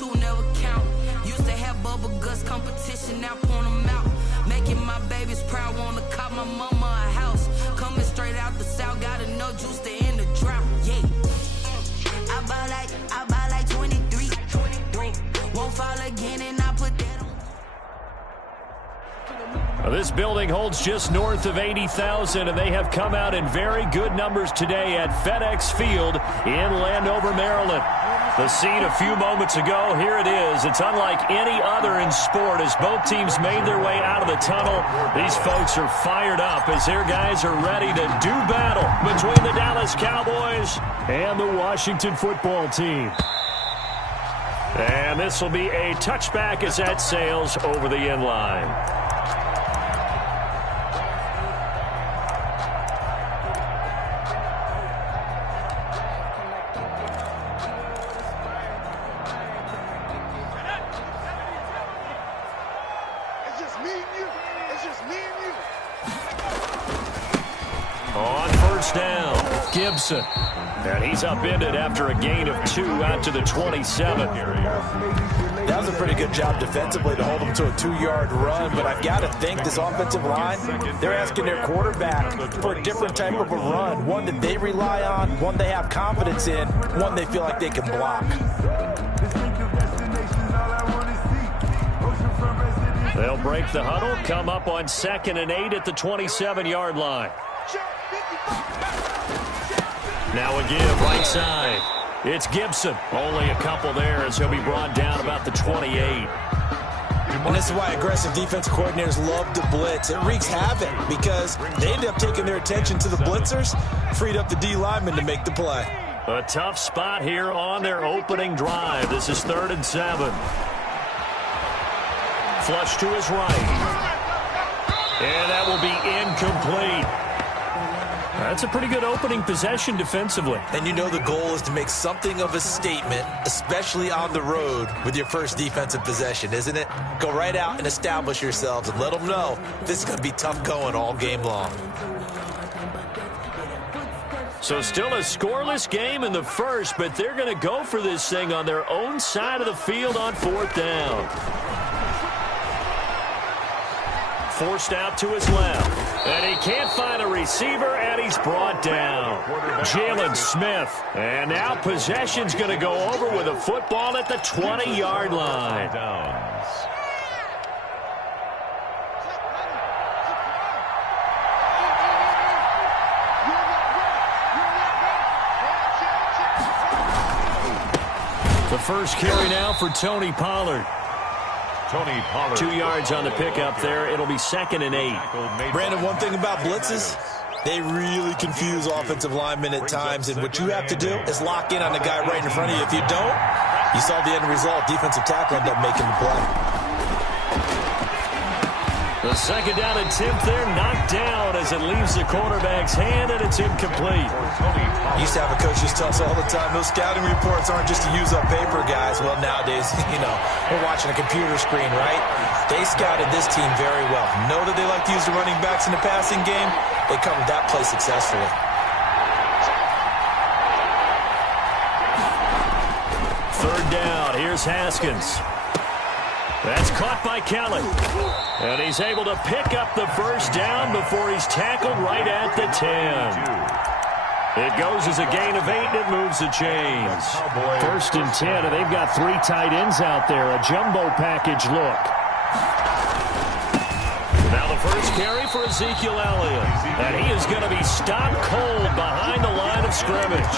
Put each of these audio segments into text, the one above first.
two never count. Used to have bubble guts competition, now point them out. Making my babies proud, wanna call my mama a house. Coming straight out the south, got enough juice to end the drought. Yeah. I buy like 23. Won't fall again, and I put that on. This building holds just north of 80,000, and they have come out in very good numbers today at FedEx Field in Landover, Maryland. The scene a few moments ago, here it is. It's unlike any other in sport as both teams made their way out of the tunnel. These folks are fired up as their guys are ready to do battle between the Dallas Cowboys and the Washington football team. And this will be a touchback as that sails over the end line. Gibson. And he's upended after a gain of 2 out to the 27. That was a pretty good job defensively to hold them to a 2-yard run, but I've got to think this offensive line, they're asking their quarterback for a different type of a run, one that they rely on, one they have confidence in, one they feel like they can block. They'll break the huddle, come up on 2nd and 8 at the 27-yard line. Now a give, right side. It's Gibson. Only a couple there as he'll be brought down about the 28. And this is why aggressive defensive coordinators love to blitz. It wreaks havoc because they end up taking their attention to the blitzers, freed up the D lineman to make the play. A tough spot here on their opening drive. This is 3rd and 7. Flush to his right. And that will be incomplete. That's a pretty good opening possession defensively. And you know the goal is to make something of a statement, especially on the road with your first defensive possession, isn't it? Go right out and establish yourselves and let them know this is going to be tough going all game long. So still a scoreless game in the first, but they're going to go for this thing on their own side of the field on 4th down. Forced out to his left. And he can't find a receiver, and he's brought down. Jalen Smith. And now possession's going to go over with a football at the 20-yard line. The first carry now for Tony Pollard. 2 yards on the pickup there. It'll be 2nd and 8. Brandon, one thing about blitzes, they really confuse offensive linemen at times, and what you have to do is lock in on the guy right in front of you. If you don't, you saw the end result. Defensive tackle ended up making the play. The 2nd down attempt there knocked down as it leaves the cornerback's hand, and it's incomplete. Used to have a coach just tell us all the time, those scouting reports aren't just to use up paper, guys. Well, nowadays, we're watching a computer screen, right? They scouted this team very well. Know that they like to use the running backs in the passing game. They covered that play successfully. Third down. Here's Haskins. That's caught by Kelly. And he's able to pick up the first down before he's tackled right at the 10. It goes as a gain of 8, and it moves the chains. 1st and 10, and they've got 3 tight ends out there. A jumbo package look. Now the first carry for Ezekiel Elliott. And he is going to be stopped cold behind the line of scrimmage.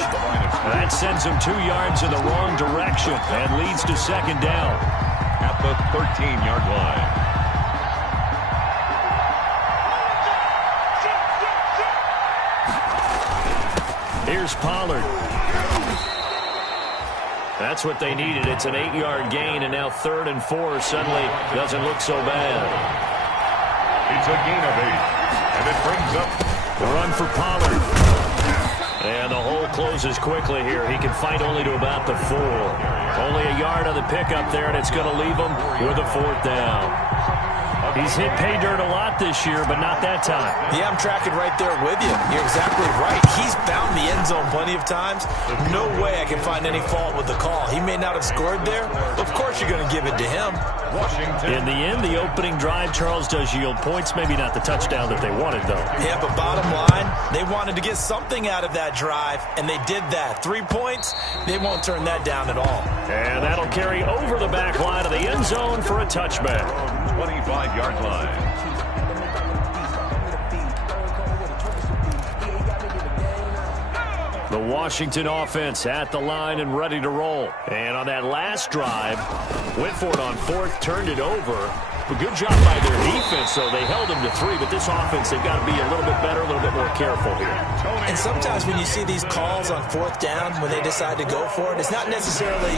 That sends him 2 yards in the wrong direction and leads to 2nd down. At the 13-yard line. Here's Pollard. That's what they needed. It's an 8-yard gain, and now 3rd and 4 suddenly doesn't look so bad. It's a gain of 8, and it brings up the run for Pollard. And the hole closes quickly here. He can fight only to about the 4. Only a yard on the pickup there, and it's going to leave him with a 4th down. He's hit pay dirt a lot this year, but not that time. Yeah, I'm tracking right there with you. You're exactly right. He's found the end zone plenty of times. No way I can find any fault with the call. He may not have scored there. Of course you're going to give it to him. In the end, the opening drive, Charles, does yield points. Maybe not the touchdown that they wanted, though. Yeah, but bottom line, they wanted to get something out of that drive, and they did that. 3 points, they won't turn that down at all. And that'll carry over the back line of the end zone for a touchback. 25-yard line. The Washington offense at the line and ready to roll. And on that last drive, went for it on fourth, turned it over. A good job by their defense, though. They held them to 3, but this offense, they've got to be a little bit better, a little bit more careful here. And sometimes when you see these calls on fourth down, when they decide to go for it, it's not necessarily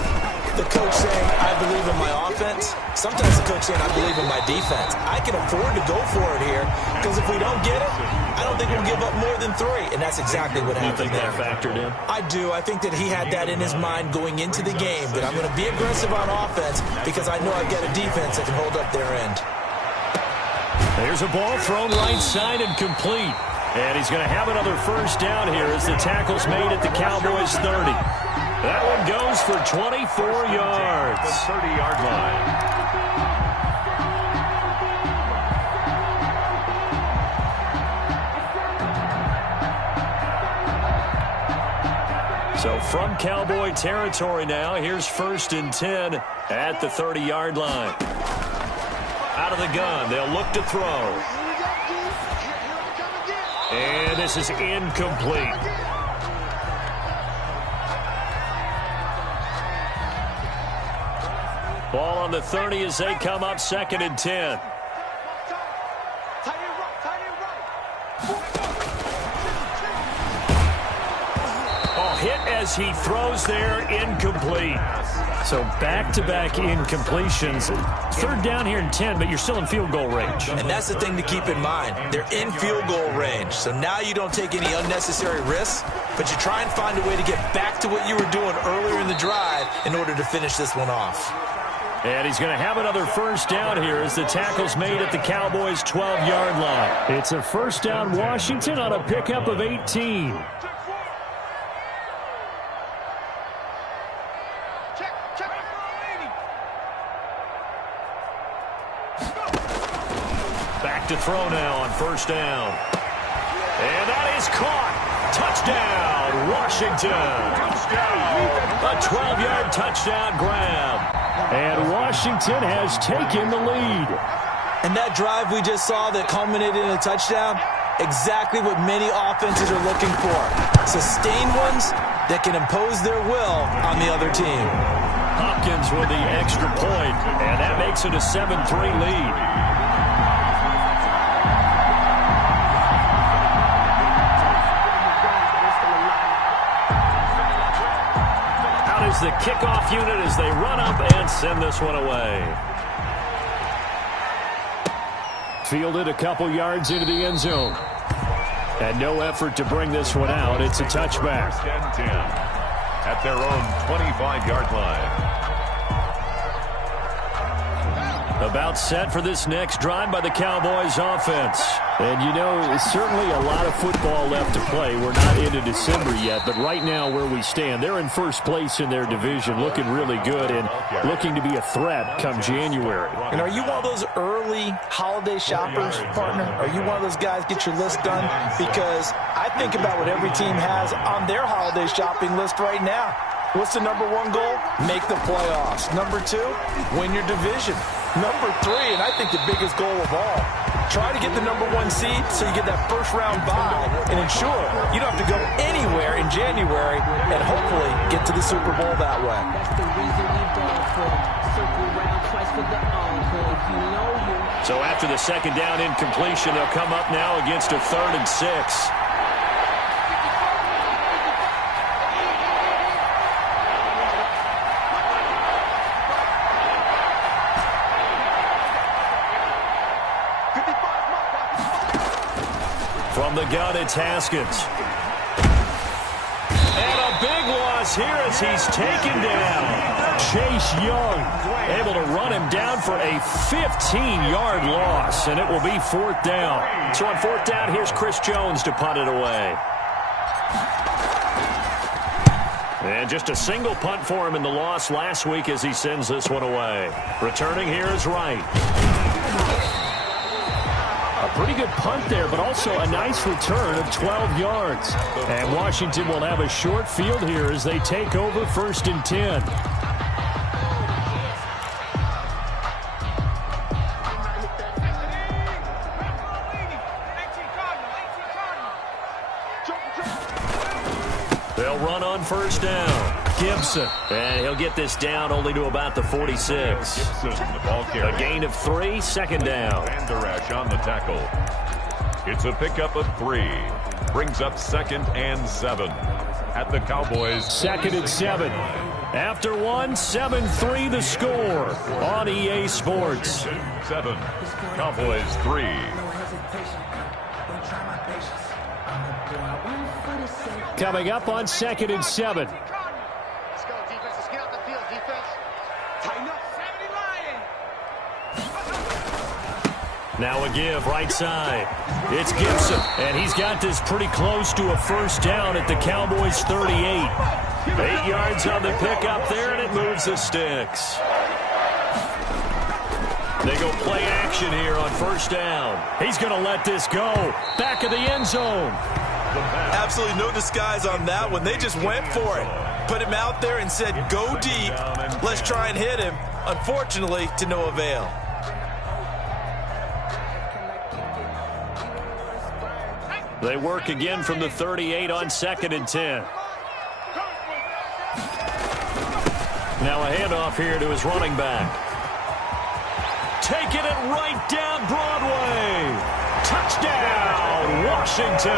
the coach saying, I believe in my offense. Sometimes the coach saying, I believe in my defense. I can afford to go for it here, because if we don't get it, I don't think we'll give up more than 3. And that's exactly what happened there. You think that factored in? I do. I think that he had that in his mind going into the game, that I'm going to be aggressive on offense because I know I've got a defense that can hold up their end. There's a ball thrown right side and complete. And he's going to have another first down here as the tackle's made at the Cowboys' 30. That one goes for 24 yards. The 30-yard line. So from Cowboy territory now, here's 1st and 10 at the 30-yard line. Out of the gun, they'll look to throw. And this is incomplete. Ball on the 30 as they come up 2nd and 10. Hit as he throws there, incomplete. So back-to-back incompletions. 3rd down here and 10, but you're still in field goal range. And that's the thing to keep in mind. They're in field goal range. So now you don't take any unnecessary risks, but you try and find a way to get back to what you were doing earlier in the drive in order to finish this one off. And he's going to have another first down here as the tackle's made at the Cowboys' 12-yard line. It's a first down Washington on a pickup of 18. Back to throw now on first down. And that is caught. Touchdown, Washington. A 12-yard touchdown grab. And Washington has taken the lead. And that drive we just saw that culminated in a touchdown, exactly what many offenses are looking for. Sustained ones that can impose their will on the other team. Hopkins with the extra point, and that makes it a 7-3 lead. The kickoff unit as they run up and send this one away. Fielded a couple yards into the end zone. And no effort to bring this one out. It's a touchback. 10 at their own 25-yard line. About set for this next drive by the Cowboys offense. And, you know, certainly a lot of football left to play. We're not into December yet, but right now where we stand, they're in first place in their division, looking really good and looking to be a threat come January. And are you one of those early holiday shoppers, partner? Are you one of those guys get your list done? Because I think about what every team has on their holiday shopping list right now. What's the number 1 goal? Make the playoffs. Number 2, win your division. Number 3, and I think the biggest goal of all, try to get the number 1 seed so you get that first-round bye and ensure you don't have to go anywhere in January and hopefully get to the Super Bowl that way. So after the second down incompletion, they'll come up now against a 3rd and 6. From the gun, it's Haskins. And a big loss here as he's taken down. Chase Young able to run him down for a 15-yard loss, and it will be 4th down. So on 4th down, here's Chris Jones to punt it away. And just a single punt for him in the loss last week as he sends this one away. Returning here is Wright. A pretty good punt there, but also a nice return of 12 yards. And Washington will have a short field here as they take over 1st and 10. They'll run on 1st down. Gibson. And he'll get this down only to about the 46. Gibson, the ball carrier. A gain of 3, 2nd down. Van Der Esch on the tackle. It's a pickup of 3. Brings up 2nd and 7. At the Cowboys. 2nd and 7. After 1, 7-3 the score on EA Sports. 7. Cowboys 3. Coming up on 2nd and 7. Let's go, defense. Let's get out the field, defense. Tighten up. 70 Lions. Now a give, right side. It's Gibson, and he's got this pretty close to a 1st down at the Cowboys' 38. 8 yards on the pickup there, and it moves the sticks. They go play action here on 1st down. He's going to let this go. Back of the end zone. Absolutely no disguise on that one. They just went for it. Put him out there and said, go deep. Let's try and hit him. Unfortunately, to no avail. They work again from the 38 on 2nd and 10. Now a handoff here to his running back. Taking it right down Broadway. Touchdown, Washington.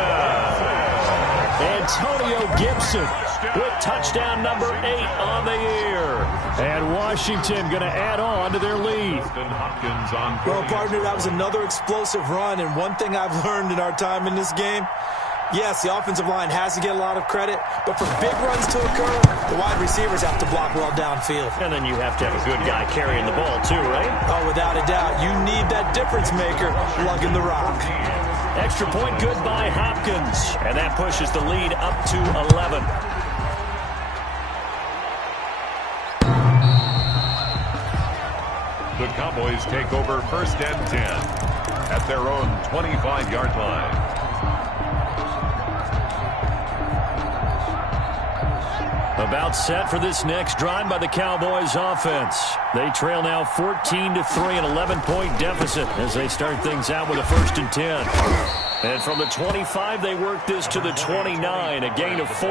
Antonio Gibson with touchdown number 8 on the year. And Washington going to add on to their lead. Well, partner, that was another explosive run. And one thing I've learned in our time in this game, yes, the offensive line has to get a lot of credit, but for big runs to occur, the wide receivers have to block well downfield. And then you have to have a good guy carrying the ball too, right? Oh, without a doubt. You need that difference maker lugging the rock. Extra point good by Hopkins. And that pushes the lead up to 11. The Cowboys take over 1st and 10 at their own 25-yard line. About set for this next drive by the Cowboys offense. They trail now 14-3, an 11-point deficit as they start things out with a 1st and 10. And from the 25, they work this to the 29, a gain of 4.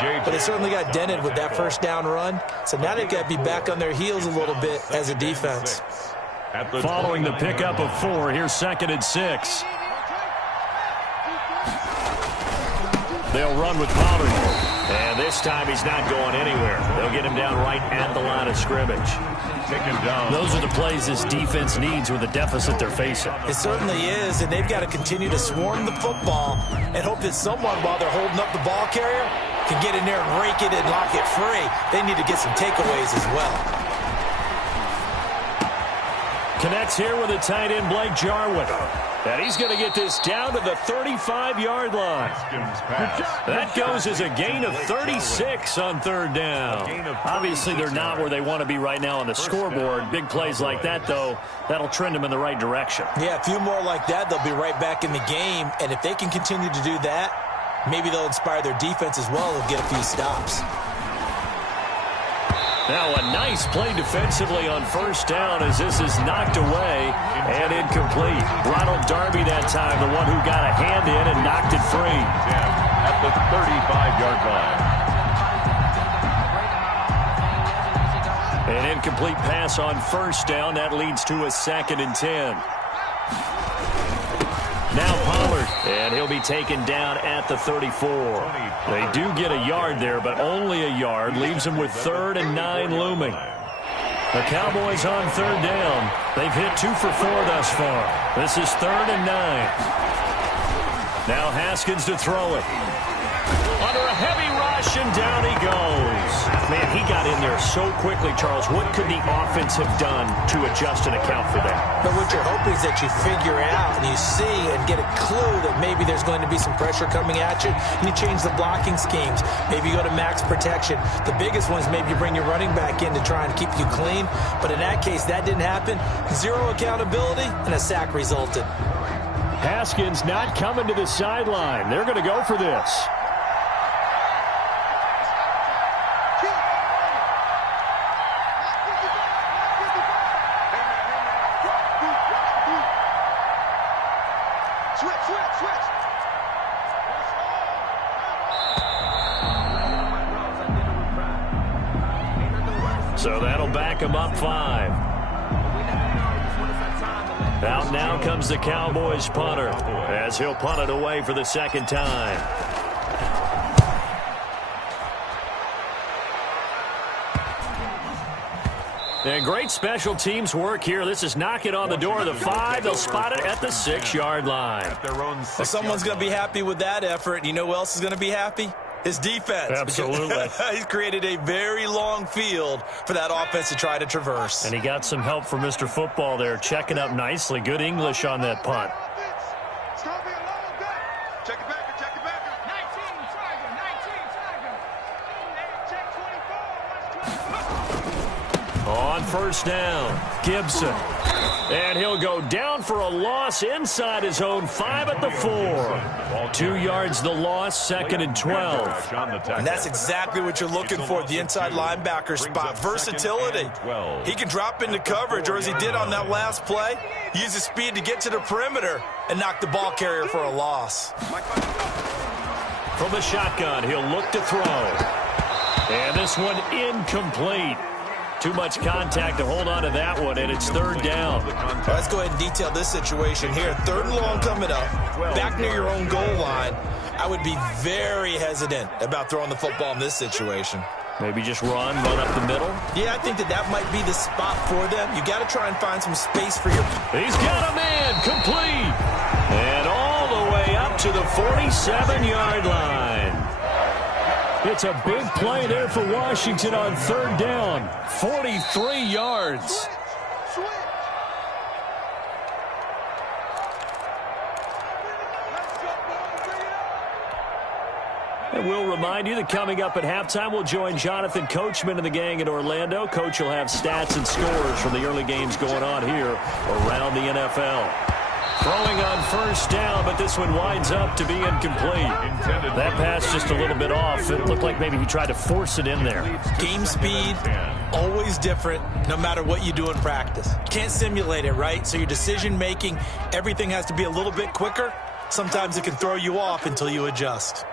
But they certainly got dented with that 1st down run, so now they've got to be back on their heels a little bit as a defense. Following the pickup of 4, here's 2nd and 6. They'll run with Pollard. And this time he's not going anywhere. They'll get him down right at the line of scrimmage. Taken down. Those are the plays this defense needs with the deficit they're facing. It certainly is, and they've got to continue to swarm the football and hope that someone, while they're holding up the ball carrier, can get in there and rake it and lock it free. They need to get some takeaways as well. Connects here with the tight end, Blake Jarwin. And he's going to get this down to the 35-yard line. That goes as a gain of 36 on 3rd down. Obviously, they're not where they want to be right now on the scoreboard. Big plays like that, though, that'll trend them in the right direction. Yeah, a few more like that, they'll be right back in the game. And if they can continue to do that, maybe they'll inspire their defense as well and get a few stops. Now a nice play defensively on 1st down as this is knocked away and incomplete. Ronald Darby that time, the one who got a hand in and knocked it free. At the 35-yard line. An incomplete pass on 1st down. That leads to a 2nd and 10. Now Pollard, and he'll be taken down at the 34. They do get a yard there, but only a yard. Leaves them with 3rd and 9 looming. The Cowboys on 3rd down. They've hit 2 for 4 thus far. This is 3rd and 9. Now Haskins to throw it. Under a heavy rush, rush, and down he goes. Man, he got in there so quickly, Charles. What could the offense have done to adjust and account for that? But what you're hoping is that you figure it out and you see and get a clue that maybe there's going to be some pressure coming at you, and you change the blocking schemes. Maybe you go to max protection. The biggest one is maybe you bring your running back in to try and keep you clean. But in that case, that didn't happen. Zero accountability, and a sack resulted. Haskins not coming to the sideline. They're going to go for this. So that'll back him up 5. Out now comes the Cowboys punter as he'll punt it away for the second time. And great special teams work here. This is knocking on the door of the 5. They'll spot it at the 6-yard line. Well, someone's going to be happy with that effort. You know who else is going to be happy? His defense. Absolutely. He's created a very long field for that offense to try to traverse. And he got some help from Mr. Football there, checking up nicely. Good English on that punt. Check it back, check it back. 19, On first down, Gibson. And he'll go down for a loss inside his own 5 at the 4. 2 yards the loss, 2nd and 12. And that's exactly what you're looking for, the inside linebacker spot. Versatility. He can drop into coverage, or as he did on that last play, use his speed to get to the perimeter and knock the ball carrier for a loss. From the shotgun, he'll look to throw. And this one incomplete. Too much contact to hold on to that one, and it's 3rd down. Let's go ahead and detail this situation here. 3rd and long coming up, back near your own goal line. I would be very hesitant about throwing the football in this situation. Maybe just run up the middle? Yeah, I think that might be the spot for them. You got to try and find some space for your... He's got a man, complete. And all the way up to the 47-yard line. It's a big play there for Washington on 3rd down. 43 yards. And we'll remind you that coming up at halftime, we'll join Jonathan Coachman and the gang in Orlando. Coach will have stats and scores from the early games going on here around the NFL. Throwing on first down, but this one winds up to be incomplete. That pass just a little bit off. It looked like maybe he tried to force it in there. Game speed, always different, no matter what you do in practice. You can't simulate it, right? So your decision-making, everything has to be a little bit quicker. Sometimes it can throw you off until you adjust.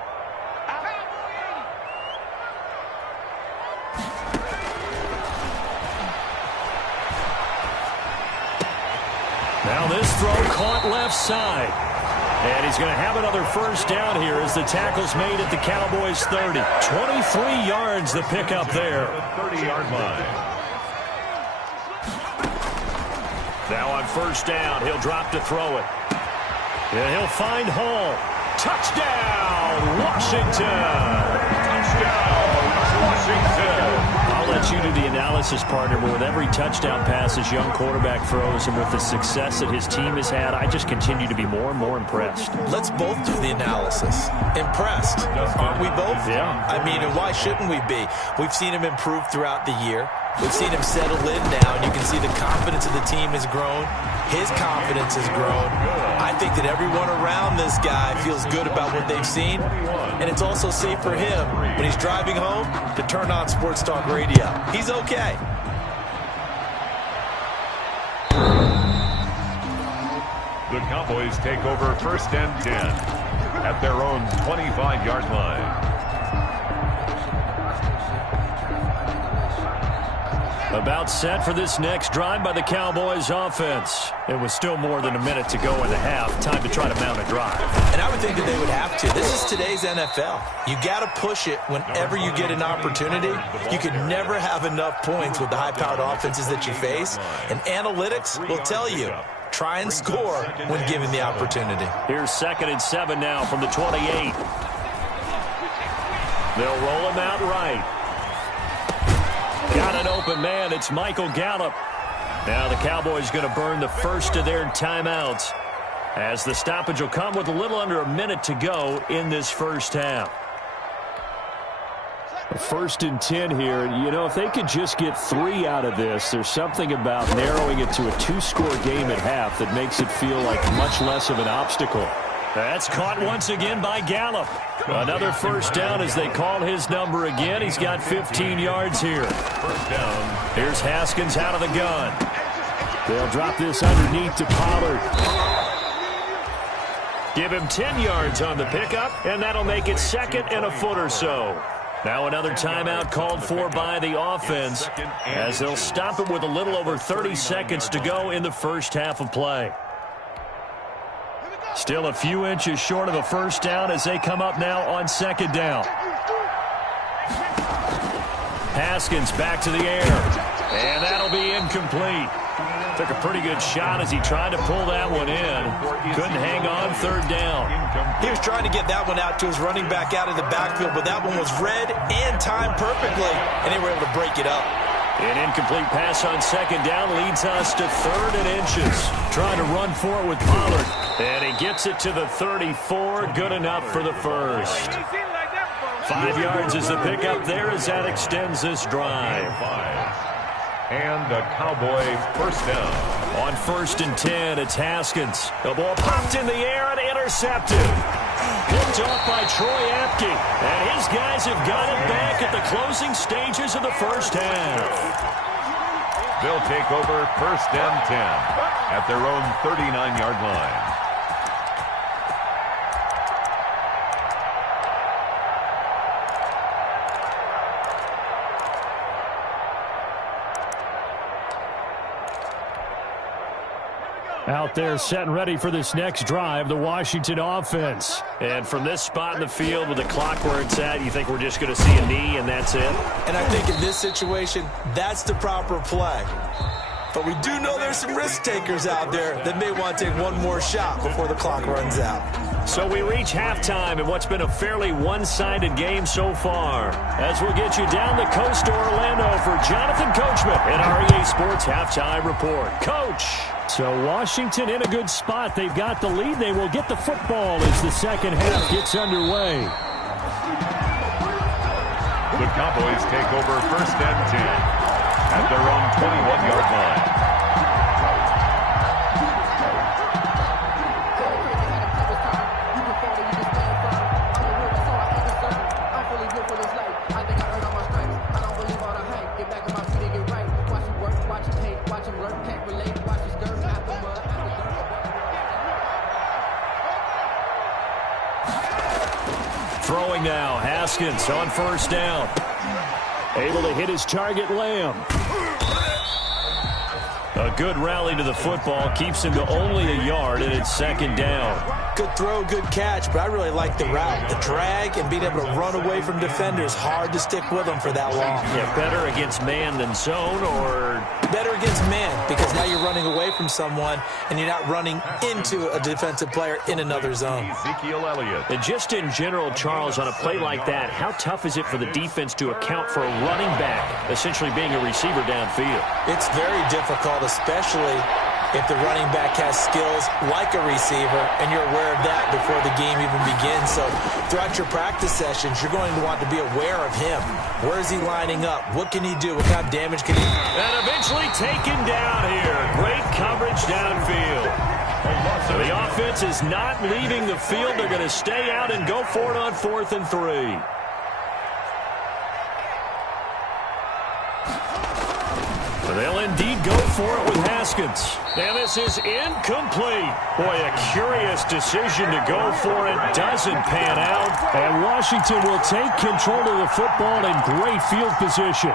Now this throw caught left side. And he's going to have another first down here as the tackle's made at the Cowboys' 30. 23 yards the pickup there. 30-yard line. Now on first down, he'll drop to throw it. And he'll find Hall. Touchdown, Washington! Touchdown, Washington! I'll let you do the analysis, partner, but with every touchdown pass this young quarterback throws and with the success that his team has had, I just continue to be more and more impressed. Let's both do the analysis. Impressed, aren't we both? Yeah. I mean, and why shouldn't we be? We've seen him improve throughout the year. We've seen him settle in now, and you can see the confidence of the team has grown. His confidence has grown. I think that everyone around this guy feels good about what they've seen, and it's also safe for him when he's driving home to turn on Sports Talk Radio. He's okay. The Cowboys take over 1st and 10 at their own 25-yard line. About set for this next drive by the Cowboys offense. It was still more than a minute to go in the half. Time to try to mount a drive. And I would think that they would have to. This is today's NFL. You got to push it whenever you get an opportunity. You can never have enough points with the high-powered offenses that you face. And analytics will tell you, try and score when given the opportunity. Here's 2nd and 7 now from the 28. They'll roll him out right. Got an open man. It's Michael Gallup. Now the Cowboys going to burn the first of their timeouts, as the stoppage will come with a little under a minute to go in this first half. 1st and 10 here. You know, if they could just get 3 out of this, there's something about narrowing it to a 2-score game at half that makes it feel like much less of an obstacle. That's caught once again by Gallup. Another first down as they call his number again. He's got 15 yards here. First down. Here's Haskins out of the gun. They'll drop this underneath to Pollard. Give him 10 yards on the pickup, and that'll make it 2nd and a foot or so. Now another timeout called for by the offense, as they'll stop it with a little over 30 seconds to go in the first half of play. Still a few inches short of a first down as they come up now on 2nd down. Haskins back to the air, and that'll be incomplete. Took a pretty good shot as he tried to pull that one in. Couldn't hang on 3rd down. He was trying to get that one out to his running back out of the backfield, but that one was read and timed perfectly, and they were able to break it up. An incomplete pass on 2nd down leads us to 3rd and inches. Trying to run for it with Pollard, and he gets it to the 34. Good enough for the first. 5 yards is the pickup there as that extends this drive. And a Cowboy first down. On 1st and 10, it's Haskins. The ball popped in the air and intercepted. Picked off by Troy Apke. And his guys have got it back at the closing stages of the first half. They'll take over 1st and 10 at their own 39-yard line. Out there set and ready for this next drive, the Washington offense. And from this spot in the field with the clock where it's at, you think we're just going to see a knee and that's it? And I think in this situation, that's the proper play. But we do know there's some risk takers out there that may want to take one more shot before the clock runs out. So we reach halftime in what's been a fairly one-sided game so far, as we'll get you down the coast to Orlando for Jonathan Coachman in our EA Sports Halftime Report. Coach! So Washington in a good spot. They've got the lead. They will get the football as the second half gets underway. The Cowboys take over 1st and 10 at their own 21-yard line. Throwing now, Haskins on 1st down. Able to hit his target, Lamb. A good rally to the football keeps him to only a yard, and it's 2nd down. Good throw, good catch, but I really like the route. The drag and being able to run away from defenders, hard to stick with them for that long. Yeah, better against man than zone, or? Better against man, because now you're running away from someone and you're not running into a defensive player in another zone. Ezekiel Elliott. And just in general, Charles, on a play like that, how tough is it for the defense to account for a running back essentially being a receiver downfield? It's very difficult, especially if the running back has skills like a receiver, and you're aware of that before the game even begins. So throughout your practice sessions, you're going to want to be aware of him. Where is he lining up? What can he do? What kind of damage can he do? And eventually taken down here. Great coverage downfield. So the offense is not leaving the field. They're going to stay out and go for it on 4th and 3. They'll indeed go for it with Haskins. And this is incomplete. Boy, a curious decision to go for it. Doesn't pan out. And Washington will take control of the football in great field position.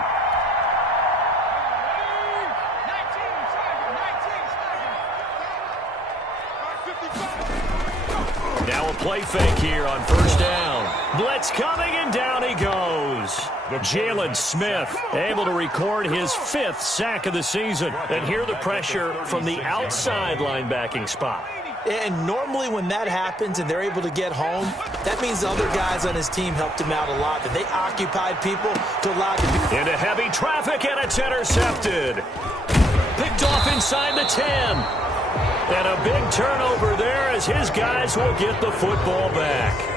Now a play fake here on 1st down. Blitz coming, and down he goes. Jalen Smith able to record his 5th sack of the season. And hear the pressure from the outside linebacking spot. And normally when that happens and they're able to get home, that means the other guys on his team helped him out a lot, that they occupied people to allow him to... Into heavy traffic, and it's intercepted. Picked off inside the 10. And a big turnover there as his guys will get the football back.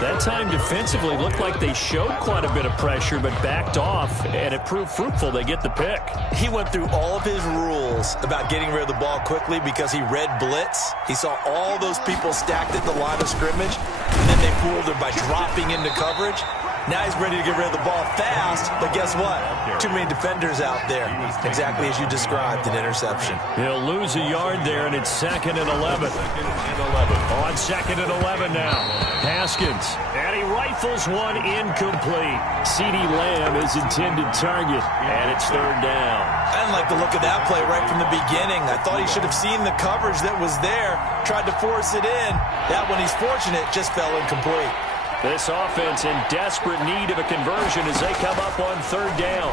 That time defensively looked like they showed quite a bit of pressure but backed off, and it proved fruitful. They get the pick. He went through all of his rules about getting rid of the ball quickly because he read blitz. He saw all those people stacked at the line of scrimmage, and then they fooled him by dropping into coverage. Now he's ready to get rid of the ball fast, but guess what? Too many defenders out there. Exactly as you described, an interception. He'll lose a yard there, and it's 2nd and 11. On 2nd and 11 now. Haskins, and he rifles one incomplete. CeeDee Lamb is intended target, and it's 3rd down. I didn't like the look of that play right from the beginning. I thought he should have seen the coverage that was there, tried to force it in. That one, he's fortunate, just fell incomplete. This offense in desperate need of a conversion as they come up on 3rd down.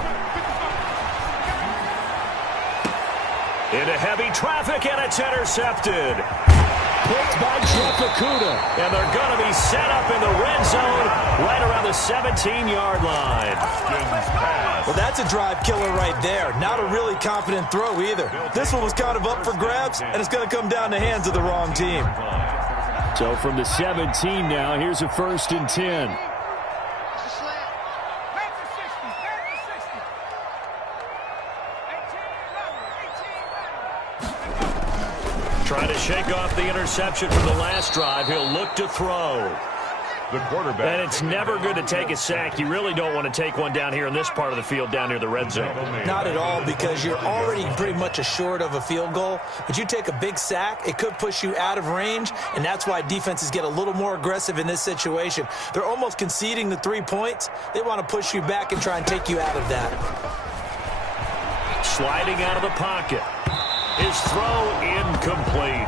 Into heavy traffic, and it's intercepted. Picked by Jeff Okudah. And they're going to be set up in the red zone right around the 17-yard line. Well, that's a drive killer right there. Not a really confident throw either. This one was kind of up for grabs, and it's going to come down the hands of the wrong team. So from the 17 now, here's a 1st and 10. Trying to shake off the interception from the last drive. He'll look to throw. The quarterback. And it's never good to take a sack. You really don't want to take one down here in this part of the field, down near the red zone. Not at all, because you're already pretty much assured of a field goal. But you take a big sack, it could push you out of range, and that's why defenses get a little more aggressive in this situation. They're almost conceding the 3 points. They want to push you back and try and take you out of that. Sliding out of the pocket. His throw incomplete.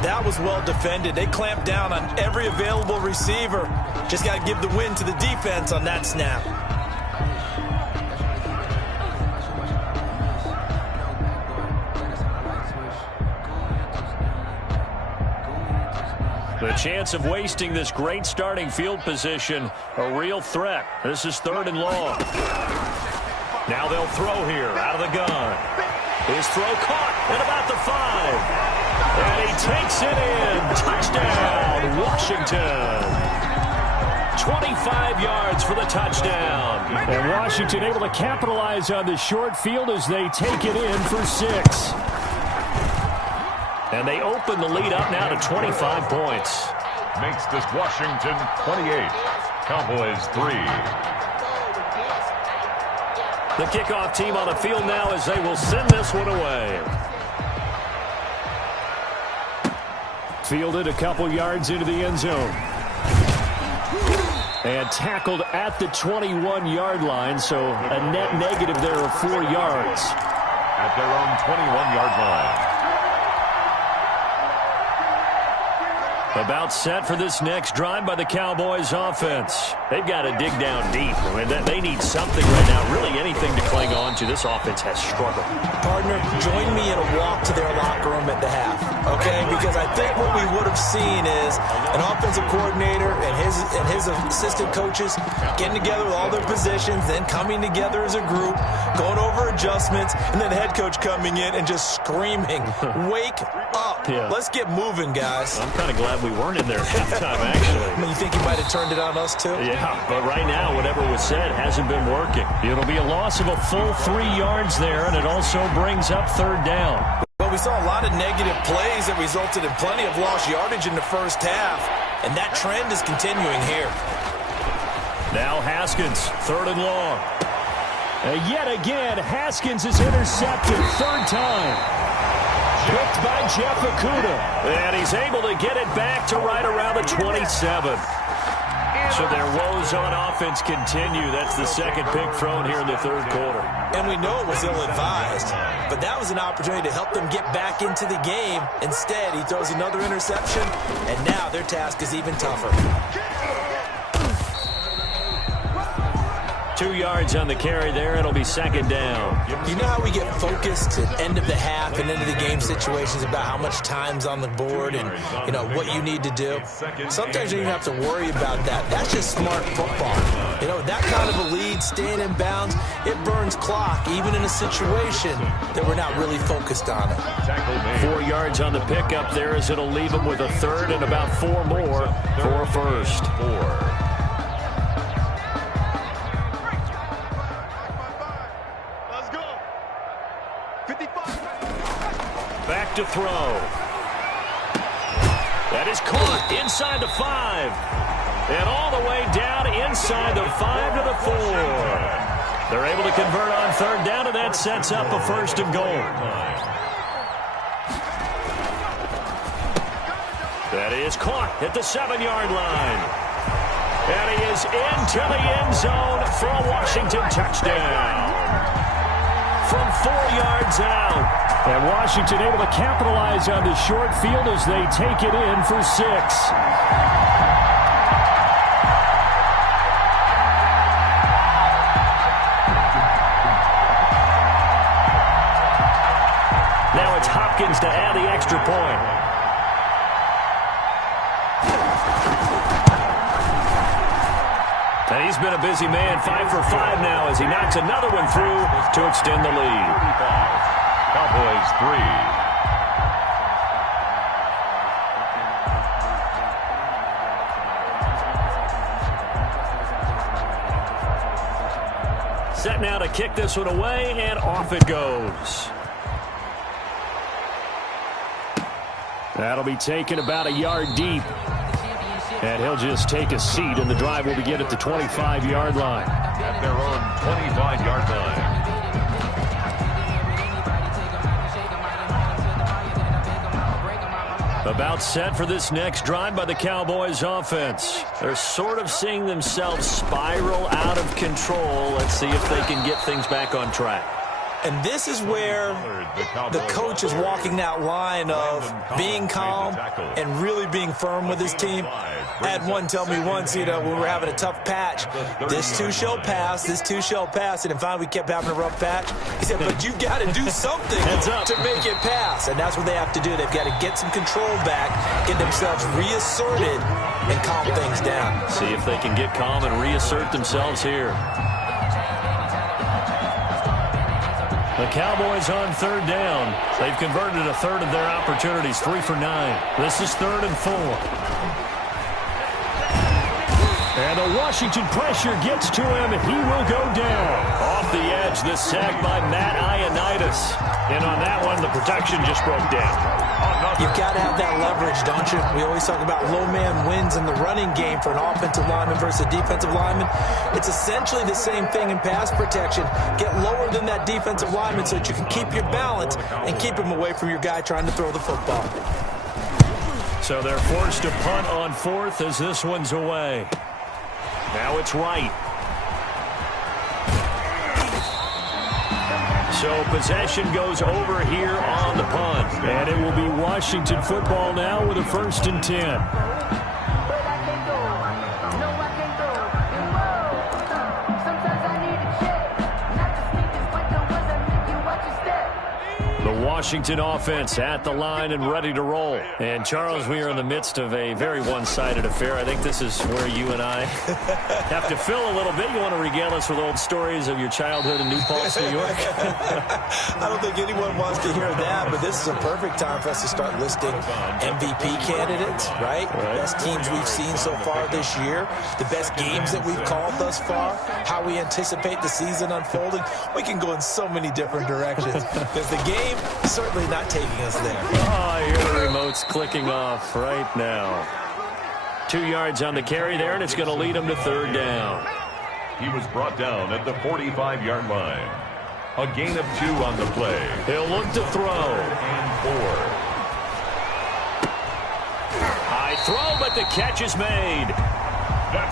That was well defended. They clamped down on every available receiver. Just got to give the win to the defense on that snap. The chance of wasting this great starting field position, a real threat. This is 3rd and long. Now they'll throw here out of the gun. His throw caught at about the 5. And he takes it in. Touchdown, Washington. 25 yards for the touchdown. And Washington able to capitalize on the short field as they take it in for 6. And they open the lead up now to 25 points. Makes this Washington 28. Cowboys 3. The kickoff team on the field now as they will send this one away. Fielded a couple yards into the end zone. And tackled at the 21-yard line, so a net negative there of 4 yards. At their own 21-yard line. About set for this next drive by the Cowboys offense. They've got to dig down deep. I mean, they need something right now, really anything to cling on to. This offense has struggled. Partner, join me in a walk to their locker room at the half, okay? Because I think what we would have seen is an offensive coordinator and his assistant coaches getting together with all their positions, then coming together as a group, going over adjustments, and then the head coach coming in and just screaming, wake up. Yeah. Let's get moving, guys. I'm kind of glad we weren't in there at halftime, actually. I mean, you think he might have turned it on us, too? Yeah, but right now, whatever was said hasn't been working. It'll be a loss of a full 3 yards there, and it also brings up 3rd down. Well, we saw a lot of negative plays that resulted in plenty of lost yardage in the first half, and that trend is continuing here. Now Haskins, 3rd and long. Yet again, Haskins is intercepted 3rd time. Picked by Jeff Okudah. And he's able to get it back to right around the 27. So their woes on offense continue. That's the 2nd pick thrown here in the 3rd quarter. And we know it was ill-advised, but that was an opportunity to help them get back into the game. Instead, he throws another interception, and now their task is even tougher. 2 yards on the carry there. It'll be second down. You know how we get focused at end of the half and into the game situations about how much time's on the board and, you know, what you need to do? Sometimes you don't even have to worry about that. That's just smart football. You know, that kind of a lead, staying in bounds, it burns clock, even in a situation that we're not really focused on it. 4 yards on the pickup there as it'll leave them with a third and about 4 more for a first. Let's go. 55. Back to throw. That is caught inside the 5. And all the way down inside the 5 to the 4. They're able to convert on third down, and that sets up a first and goal. That is caught at the 7-yard line. And he is into the end zone for a Washington touchdown. From 4 yards out. And Washington able to capitalize on the short field as they take it in for 6. Now it's Hopkins to add the extra point. And he's been a busy man, 5 for 5 now as he knocks another one through to extend the lead. Cowboys 3. Set now to kick this one away, and off it goes. That'll be taken about a yard deep. And he'll just take a seat, and the drive will begin at the 25-yard line. At their own 25-yard line. About set for this next drive by the Cowboys offense. They're sort of seeing themselves spiral out of control. Let's see if they can get things back on track. And this is where the coach is walking that line of being calm and really being firm with his team. I had one tell me once, you know, when we were having a tough patch, this too shall pass, this too shall pass. And finally we kept having a rough patch. He said, but you got to do something to make it pass. And that's what they have to do. They've got to get some control back, get themselves reasserted, and calm things down. See if they can get calm and reassert themselves here. The Cowboys on third down. They've converted a third of their opportunities, 3 for 9. This is 3rd and 4. And the Washington pressure gets to him, and he will go down. Off the edge, the sack by Matt Ioannidis. And on that one, the protection just broke down. You've got to have that leverage, don't you? We always talk about low man wins in the running game for an offensive lineman versus a defensive lineman. It's essentially the same thing in pass protection. Get lower than that defensive lineman so that you can keep your balance and keep him away from your guy trying to throw the football. So they're forced to punt on 4th as this one's away. Now it's right. So possession goes over here on the punt. And it will be Washington football now with a 1st and 10. Washington offense at the line and ready to roll. And, Charles, we are in the midst of a very one-sided affair. I think this is where you and I have to fill a little bit. You want to regale us with old stories of your childhood in New Paltz, New York? I don't think anyone wants to hear that, but this is a perfect time for us to start listing MVP candidates, right? Best teams we've seen so far this year, the best games that we've called thus far, how we anticipate the season unfolding. We can go in so many different directions because the game is certainly not taking us there. Oh, I hear the remote's clicking off right now. 2 yards on the carry there, and it's going to lead him to 3rd down. He was brought down at the 45-yard line. A gain of 2 on the play. He'll look to throw. And 4. High throw, but the catch is made.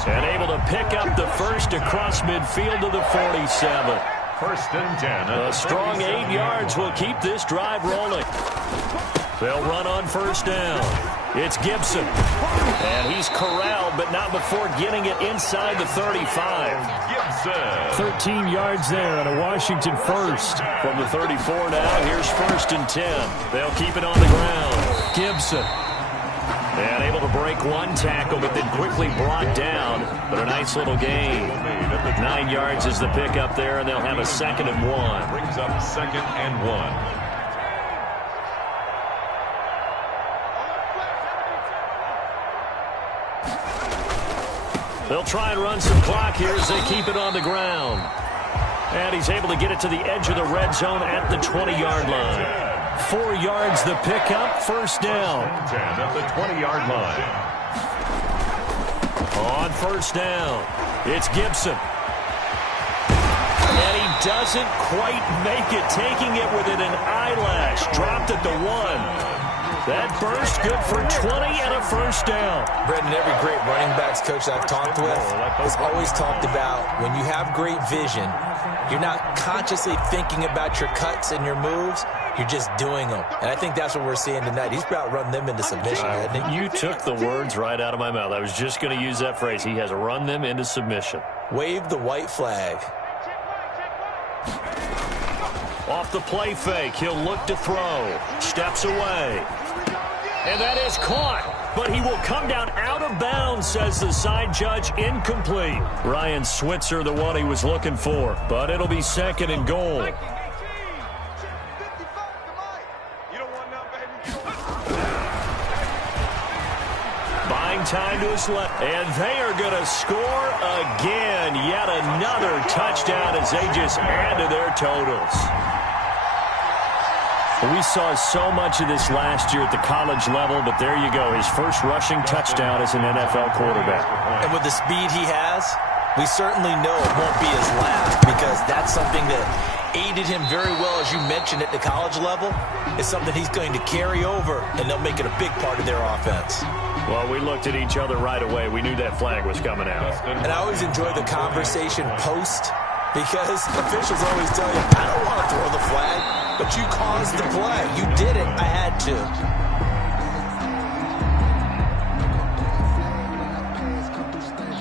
And able to pick up the first across midfield to the 47. 1st and 10. A strong 8 yards will keep this drive rolling. They'll run on first down. It's Gibson. And he's corralled, but not before getting it inside the 35. Gibson. 13 yards there on a Washington first. From the 34 now, here's first and 10. They'll keep it on the ground. Gibson. And able to break one tackle, but then quickly brought down. But a nice little gain. 9 yards is the pickup there, and they'll have a 2nd and 1. Brings up 2nd and 1. They'll try and run some clock here as they keep it on the ground. And he's able to get it to the edge of the red zone at the 20-yard line. 4 yards the pickup, first down. 10 at the 20-yard line. On first down, it's Gibson. And he doesn't quite make it, taking it within an eyelash. Dropped at the 1. That burst good for 20 and a first down. Brendan, every great running backs coach I've talked with has always talked about when you have great vision, you're not consciously thinking about your cuts and your moves. You're just doing them. And I think that's what we're seeing tonight. He's about run them into submission, hasn't he? You took the words right out of my mouth. I was just going to use that phrase. He has run them into submission. Wave the white flag. Off the play fake, he'll look to throw. Steps away. And that is caught. But he will come down out of bounds, says the side judge. Incomplete. Ryan Switzer, the one he was looking for. But it'll be 2nd and goal. Buying time to his left. And they are going to score again. Yet another touchdown as they just add to their totals. We saw so much of this last year at the college level, but there you go. His first rushing touchdown as an NFL quarterback. And with the speed he has, we certainly know it won't be his last, because that's something that aided him very well, as you mentioned, at the college level. It's something he's going to carry over, and they'll make it a big part of their offense. Well, we looked at each other right away. We knew that flag was coming out. And I always enjoy the conversation post, because officials always tell you, I don't want to throw the flag. But you caused the play. You did it. I had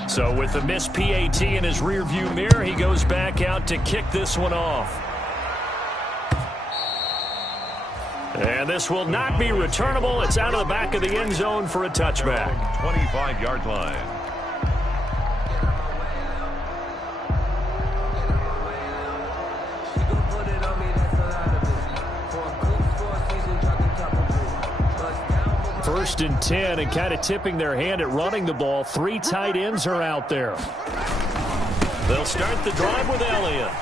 to. So with the missed PAT in his rearview mirror, he goes back out to kick this one off. And this will not be returnable. It's out of the back of the end zone for a touchback. 25-yard line. First and 10, and kind of tipping their hand at running the ball. 3 tight ends are out there. They'll start the drive with Elliott.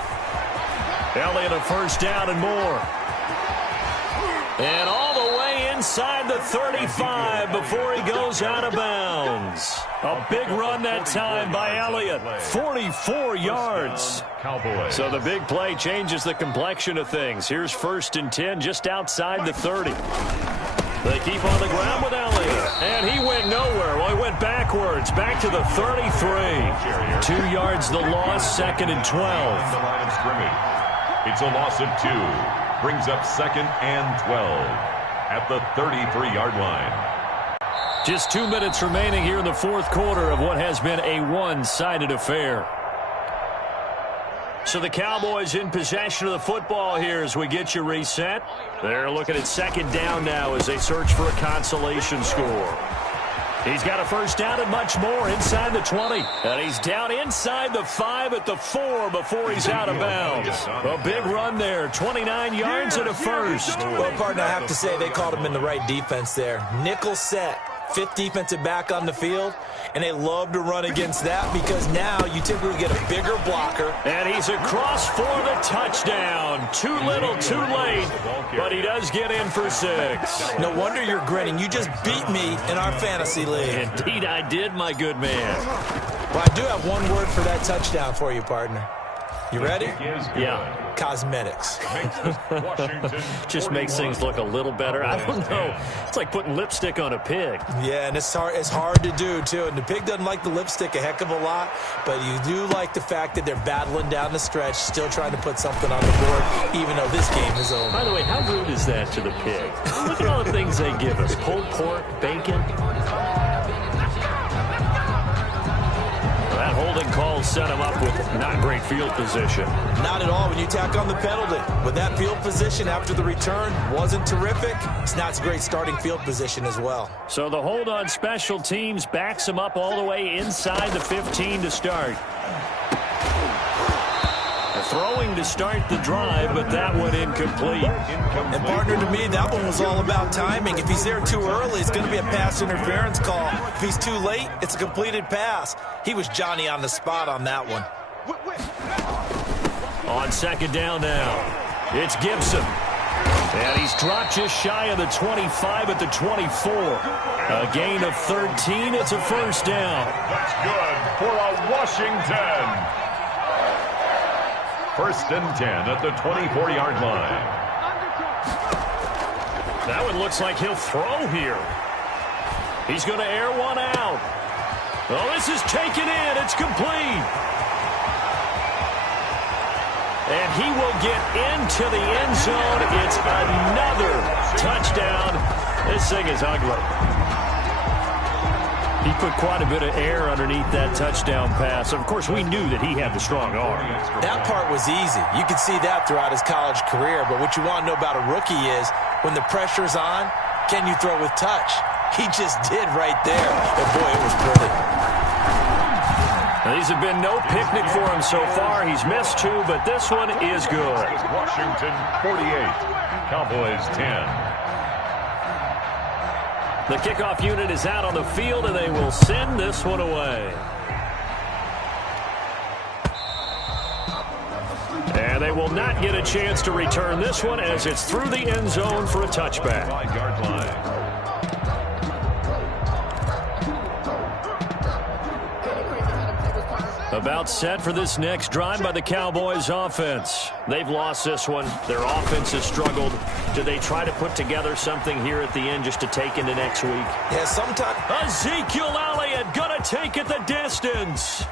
Elliott a first down and more. And all the way inside the 35 before he goes out of bounds. A big run that time by Elliott. 44 yards. So the big play changes the complexion of things. Here's first and 10 just outside the 30. They keep on the ground with Elliott. And he went nowhere. Well, he went backwards. Back to the 33. 2 yards the loss, 2nd and 12. The line of scrimmage. It's a loss of 2. Brings up 2nd and 12 at the 33-yard line. Just 2 minutes remaining here in the fourth quarter of what has been a one-sided affair. So the Cowboys in possession of the football here as we get you reset. They're looking at 2nd down now as they search for a consolation score. He's got a first down and much more inside the 20. And he's down inside the 5 at the 4 before he's out of bounds. A big run there, 29 yards and a first. Well, partner, I have to say they called him in the right defense there. Nickel set. 5th defensive back on the field, and they love to run against that because now you typically get a bigger blocker. And he's across for the touchdown. Too little, too late, but he does get in for 6. No wonder you're grinning. You just beat me in our fantasy league. Indeed I did, my good man. Well, I do have one word for that touchdown for you, partner. You ready? Yeah. Cosmetics. Just makes things look a little better. I don't know. It's like putting lipstick on a pig. Yeah, and it's hard to do, too. And the pig doesn't like the lipstick a heck of a lot, but you do like the fact that they're battling down the stretch, still trying to put something on the board, even though this game is over. By the way, how rude is that to the pig? Look at all the things they give us. Pulled pork, bacon. That holding call set him up with not great field position. Not at all when you tack on the penalty. With that field position after the return wasn't terrific, it's not a great starting field position as well. So the hold on special teams backs him up all the way inside the 15 to start. Throwing to start the drive, but that one incomplete. And partner, to me, that one was all about timing. If he's there too early, it's going to be a pass interference call. If he's too late, it's a completed pass. He was Johnny on the spot on that one. On second down now, it's Gibson. And he's dropped just shy of the 25 at the 24. A gain of 13. It's a first down. That's good for a Washington. First and 10 at the 24-yard line. That one looks like he'll throw here. He's going to air one out. Oh, this is taken in. It's complete. And he will get into the end zone. It's another touchdown. This thing is ugly. He put quite a bit of air underneath that touchdown pass. Of course, we knew that he had the strong arm. That part was easy. You could see that throughout his college career. But what you want to know about a rookie is when the pressure's on, can you throw with touch? He just did right there. And boy, it was pretty. Now, these have been no picnic for him so far. He's missed two, but this one is good. Washington 48, Cowboys 10. The kickoff unit is out on the field, and they will send this one away. And they will not get a chance to return this one as it's through the end zone for a touchback. 5-yard line. About set for this next drive by the Cowboys offense. They've lost this one. Their offense has struggled. Do they try to put together something here at the end just to take into next week? Yeah, sometimes. Ezekiel Elliott gonna take it the distance.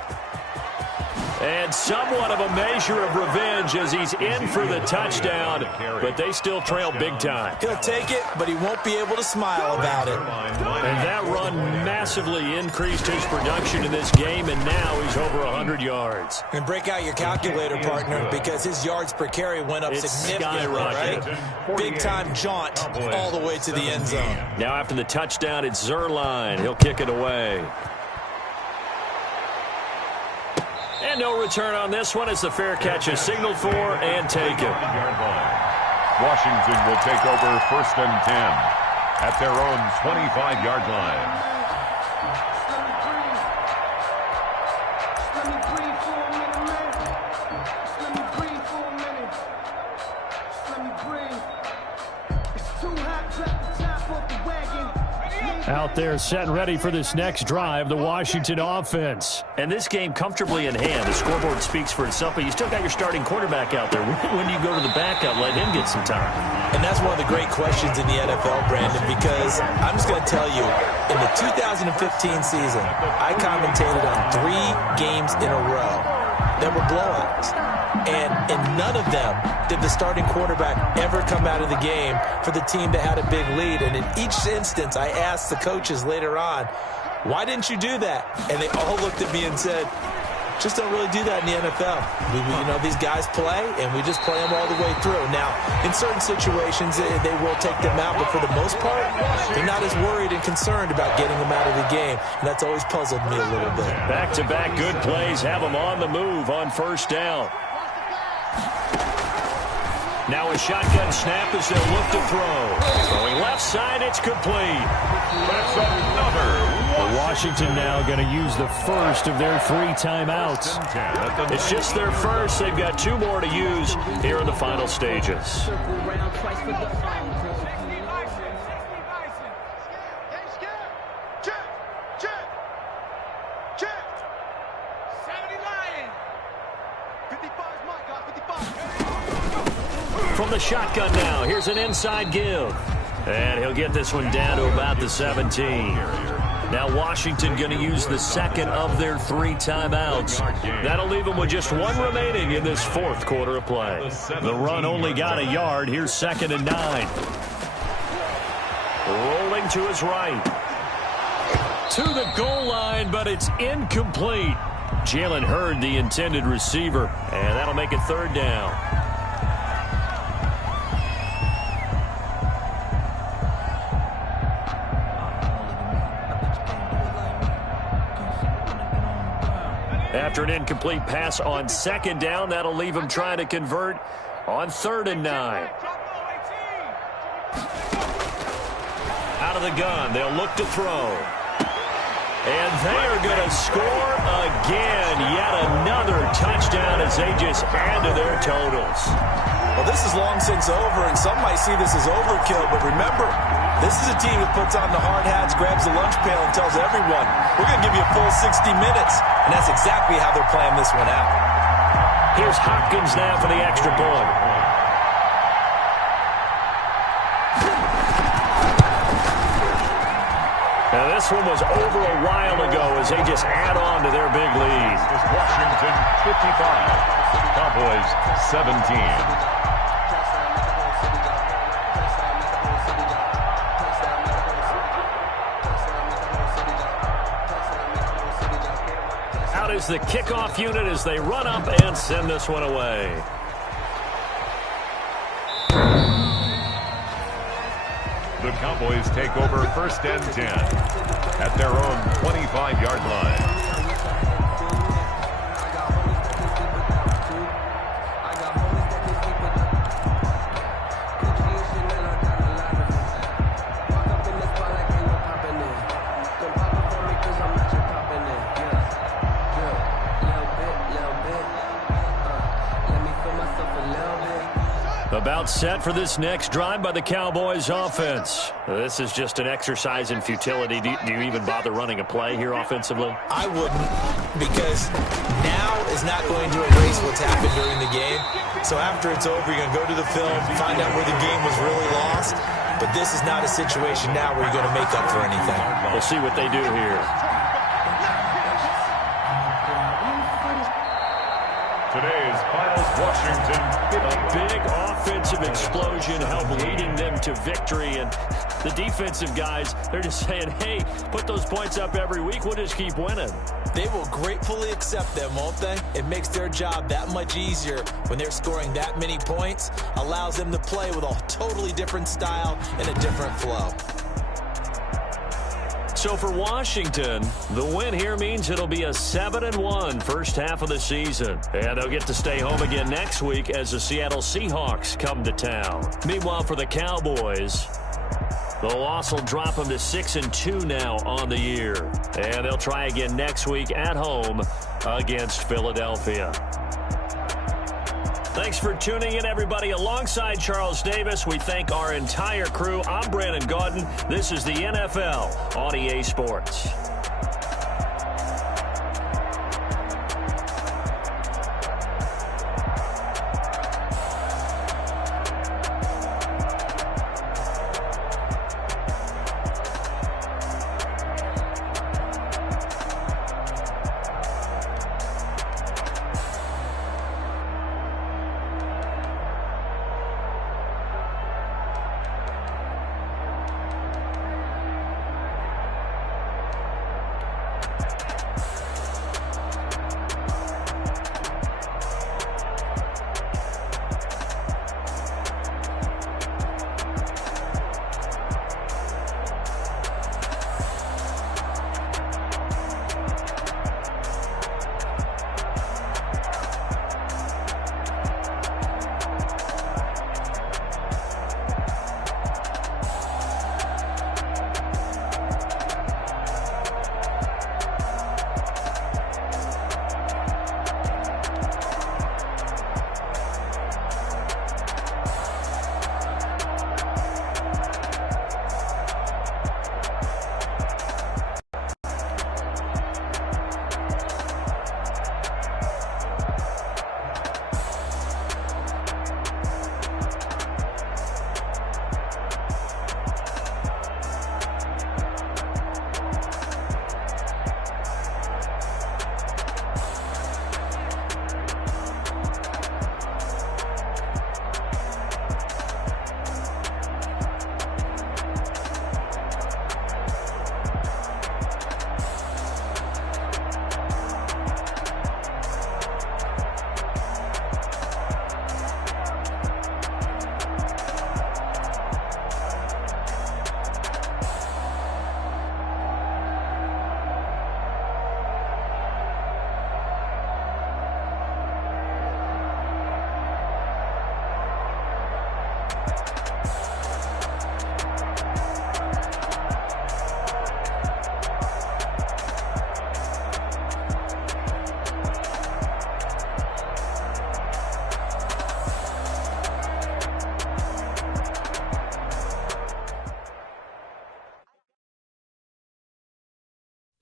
And somewhat of a measure of revenge as he's in for the touchdown, but they still trail big time. He'll take it, but he won't be able to smile about it. And that run massively increased his production in this game, and now he's over 100 yards. And break out your calculator, partner, because his yards per carry went up significantly, right? Big-time jaunt all the way to the end zone. Now after the touchdown, it's Zerline. He'll kick it away. And no return on this one as the fair catch is signaled for and taken. Washington will take over first and 10 at their own 25-yard line. Out there set and ready for this next drive, the Washington offense. And this game comfortably in hand. The scoreboard speaks for itself, but you still got your starting quarterback out there. When do you go to the backup, let him get some time? And that's one of the great questions in the NFL, Brandon, because I'm just going to tell you, in the 2015 season, I commentated on 3 games in a row that were blowouts. And in none of them did the starting quarterback ever come out of the game for the team that had a big lead. And in each instance, I asked the coaches later on, why didn't you do that? And they all looked at me and said, just don't really do that in the NFL. You know, these guys play, and we just play them all the way through. Now, in certain situations, they will take them out, but for the most part, they're not as worried and concerned about getting them out of the game, and that's always puzzled me a little bit. Back-to-back good plays have them on the move on first down. Now a shotgun snap as they'll look to throw. Throwing left side, it's complete. That's another Washington now going to use the first of their 3 timeouts. It's just their first. They've got 2 more to use here in the final stages. from the shotgun now. Here's an inside give. And he'll get this one down to about the 17. Now Washington going to use the second of their 3 timeouts. That'll leave them with just 1 remaining in this 4th quarter of play. The run only got a yard. Here's 2nd and 9. Rolling to his right. To the goal line, but it's incomplete. Jalen Hurd, the intended receiver, and that'll make it 3rd down. After an incomplete pass on 2nd down, that'll leave him trying to convert on 3rd and 9. Out of the gun, they'll look to throw. And they are going to score again. Yet another touchdown as they just add to their totals. Well, this is long since over, and some might see this as overkill. But remember, this is a team that puts on the hard hats, grabs the lunch pail, and tells everyone, we're going to give you a full 60 minutes. And that's exactly how they're playing this one out. Here's Hopkins now for the extra point. Now this one was over a while ago as they just add on to their big lead. Washington 55, Cowboys 17. Out is the kickoff unit as they run up and send this one away. The Cowboys take over 1st and 10 at their own 25-yard line. About set for this next drive by the Cowboys offense. This is just an exercise in futility. Do you even bother running a play here offensively? I wouldn't, because now is not going to erase what's happened during the game. So after it's over, you're going to go to the film, find out where the game was really lost. But this is not a situation now where you're going to make up for anything. We'll see what they do here. Today's finals, Washington. A big offensive explosion helped leading them to victory. And the defensive guys, they're just saying, hey, put those points up every week. We'll just keep winning. They will gratefully accept them, won't they? It makes their job that much easier when they're scoring that many points. Allows them to play with a totally different style and a different flow. So for Washington, the win here means it'll be a 7-1 first half of the season. And they'll get to stay home again next week as the Seattle Seahawks come to town. Meanwhile, for the Cowboys, the loss will drop them to 6-2 now on the year. And they'll try again next week at home against Philadelphia. Thanks for tuning in, everybody. Alongside Charles Davis, we thank our entire crew. I'm Brandon Gaudin. This is the NFL on EA Sports.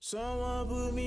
Someone put me